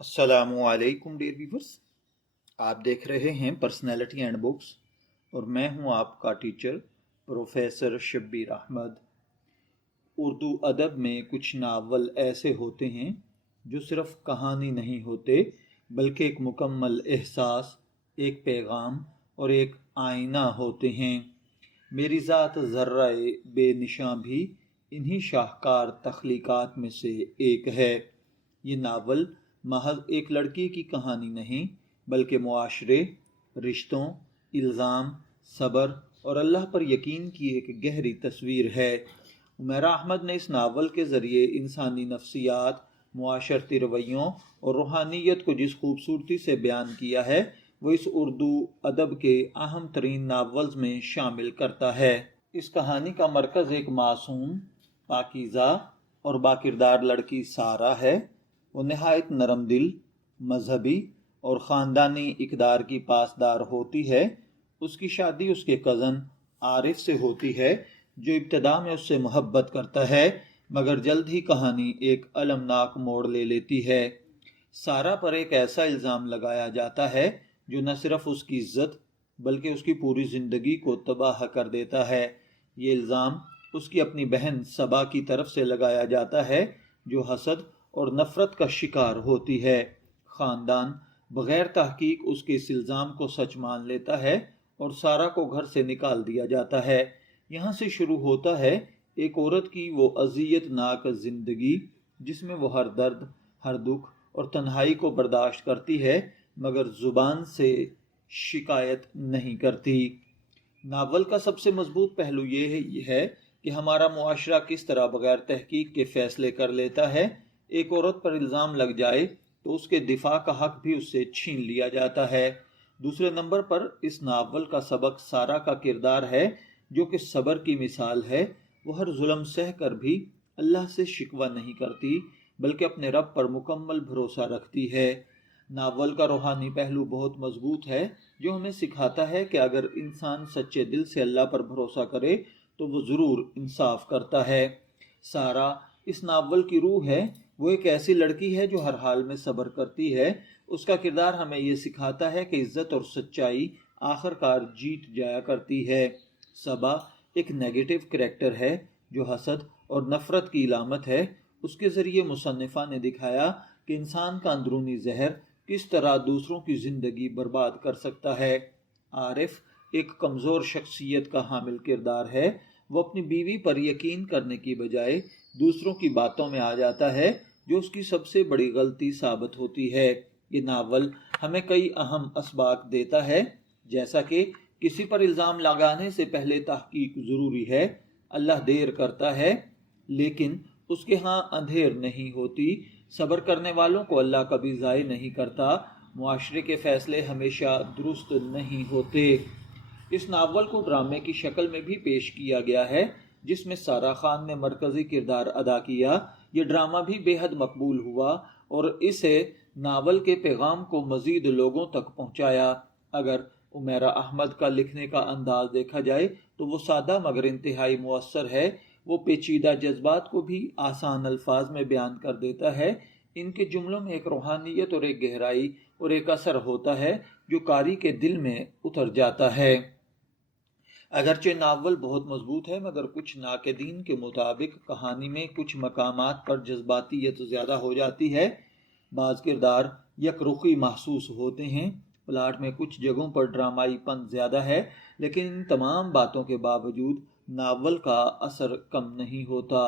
अस्सलामुअलैकुम dear viewers. आप देख रहे हैं पर्सनैलिटी एंड बुक्स और मैं हूं आपका टीचर प्रोफेसर शब्बीर अहमद। उर्दू अदब में कुछ नावल ऐसे होते हैं जो सिर्फ कहानी नहीं होते बल्कि एक मुकम्मल एहसास, एक पैगाम और एक आईना होते हैं। मेरी ज़ात ज़र्राए बेनिशां भी इन्हीं शाहकार तख्लीक़ात में से एक है। ये नावल महज एक लड़के की कहानी नहीं बल्कि मुआशरे, रिश्तों, इल्ज़ाम, सब्र और अल्लाह पर यकीन की एक गहरी तस्वीर है। उमैरा अहमद ने इस नावल के ज़रिए इंसानी नफ्सियात, मुआशरती रवैयों और रूहानियत को जिस खूबसूरती से बयान किया है वो इस उर्दू अदब के अहम तरीन नावल्स में शामिल करता है। इस कहानी का मरकज़ एक मासूम, पाकीज़ा और बाकिरदार लड़की सारा है। वो नहायत नरम दिल, मजहबी और ख़ानदानी इक़दार की पासदार होती है। उसकी शादी उसके कज़न आरिफ से होती है जो इब्तदा में उससे मोहब्बत करता है, मगर जल्द ही कहानी एक अलमनाक मोड़ ले लेती है। सारा पर एक ऐसा इल्ज़ाम लगाया जाता है जो न सिर्फ उसकी इज्जत बल्कि उसकी पूरी ज़िंदगी को तबाह कर देता है। ये इल्ज़ाम उसकी अपनी बहन सबा की तरफ से लगाया जाता है जो हसद और नफ़रत का शिकार होती है। ख़ानदान बग़ैर तहकीक उसके इस इल्ज़ाम को सच मान लेता है और सारा को घर से निकाल दिया जाता है। यहाँ से शुरू होता है एक औरत की वो अज़ियतनाक ज़िंदगी जिसमें वो हर दर्द, हर दुख और तन्हाई को बर्दाश्त करती है मगर ज़ुबान से शिकायत नहीं करती। नावल का सबसे मजबूत पहलू ये है कि हमारा मुआशरा किस तरह बग़ैर तहकीक के फ़ैसले कर लेता है। एक औरत पर इल्ज़ाम लग जाए तो उसके दिफा का हक भी उससे छीन लिया जाता है। दूसरे नंबर पर इस नावल का सबक सारा का किरदार है जो कि सब्र की मिसाल है। वो हर जुल्म सह कर भी अल्लाह से शिकवा नहीं करती बल्कि अपने रब पर मुकम्मल भरोसा रखती है। नावल का रूहानी पहलू बहुत मजबूत है जो हमें सिखाता है कि अगर इंसान सच्चे दिल से अल्लाह पर भरोसा करे तो वो ज़रूर इंसाफ करता है। सारा इस नावल की रूह है। वो एक ऐसी लड़की है जो हर हाल में सब्र करती है। उसका किरदार हमें ये सिखाता है कि इज्जत और सच्चाई आखिरकार जीत जाया करती है। सबा एक नेगेटिव करैक्टर है जो हसद और नफ़रत की इलामत है। उसके ज़रिए मुसन्निफ़ा ने दिखाया कि इंसान का अंदरूनी जहर किस तरह दूसरों की ज़िंदगी बर्बाद कर सकता है। आरिफ एक कमज़ोर शख्सियत का हामिल किरदार है। वो अपनी बीवी पर यकीन करने की बजाय दूसरों की बातों में आ जाता है जो उसकी सबसे बड़ी गलती साबित होती है। ये नावल हमें कई अहम असबाक देता है, जैसा कि किसी पर इल्ज़ाम लगाने से पहले तहकीक ज़रूरी है। अल्लाह देर करता है लेकिन उसके यहाँ अंधेर नहीं होती। सब्र करने वालों को अल्लाह कभी ज़ाय नहीं करता। मुआशरे के फ़ैसले हमेशा दुरुस्त नहीं होते। इस नावल को ड्रामे की शक्ल में भी पेश किया गया है जिसमें सारा खान ने मरकज़ी किरदार अदा किया। ये ड्रामा भी बेहद मकबूल हुआ और इसे नावल के पैगाम को मज़ीद लोगों तक पहुँचाया। अगर उमैरा अहमद का लिखने का अंदाज़ देखा जाए तो वो सादा मगर इंतहाई मुअस्सर है। वो पेचीदा जज्बात को भी आसान अल्फाज में बयान कर देता है। इनके जुमलों में एक रूहानियत और एक गहराई और एक असर होता है जो कारी के दिल में उतर जाता है। अगरचे नावल बहुत मजबूत है मगर कुछ नाक़दीन के मुताबिक कहानी में कुछ मकामात पर जज्बातियत ज़्यादा हो जाती है। बाज़ किरदार यकरुखी महसूस होते हैं। प्लाट में कुछ जगहों पर ड्रामाईपन ज़्यादा है लेकिन इन तमाम बातों के बावजूद नावल का असर कम नहीं होता।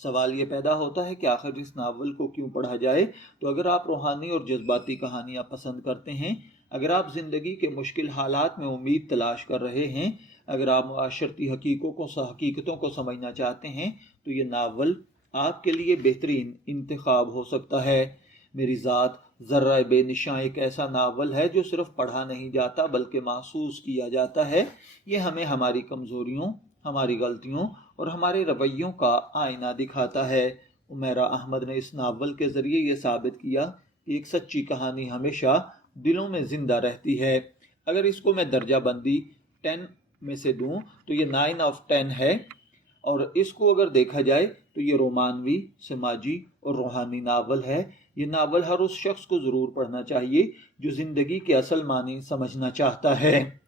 सवाल ये पैदा होता है कि आखिर इस नावल को क्यों पढ़ा जाए। तो अगर आप रूहानी और जज्बाती कहानियाँ पसंद करते हैं, अगर आप ज़िंदगी के मुश्किल हालात में उम्मीद तलाश कर रहे हैं, अगर आप मुआशरती हकीकतों को समझना चाहते हैं तो ये नावल आपके लिए बेहतरीन इंतखाब हो सकता है। मेरी ज़ात ज़र्रा बेनिशां एक ऐसा नावल है जो सिर्फ पढ़ा नहीं जाता बल्कि महसूस किया जाता है। ये हमें हमारी कमज़ोरियों, हमारी गलतियों और हमारे रवैयों का आईना दिखाता है। उमैरा अहमद ने इस नावल के ज़रिए ये साबित किया कि एक सच्ची कहानी हमेशा दिलों में ज़िंदा रहती है। अगर इसको मैं दर्जा बंदी 10 में से दूं तो ये 9 ऑफ 10 है और इसको अगर देखा जाए تو یہ رومانوی، سماجی اور روحانی ناول ہے۔ یہ ناول ہر اس شخص کو ضرور پڑھنا چاہیے جو زندگی کے اصل معنی سمجھنا چاہتا ہے۔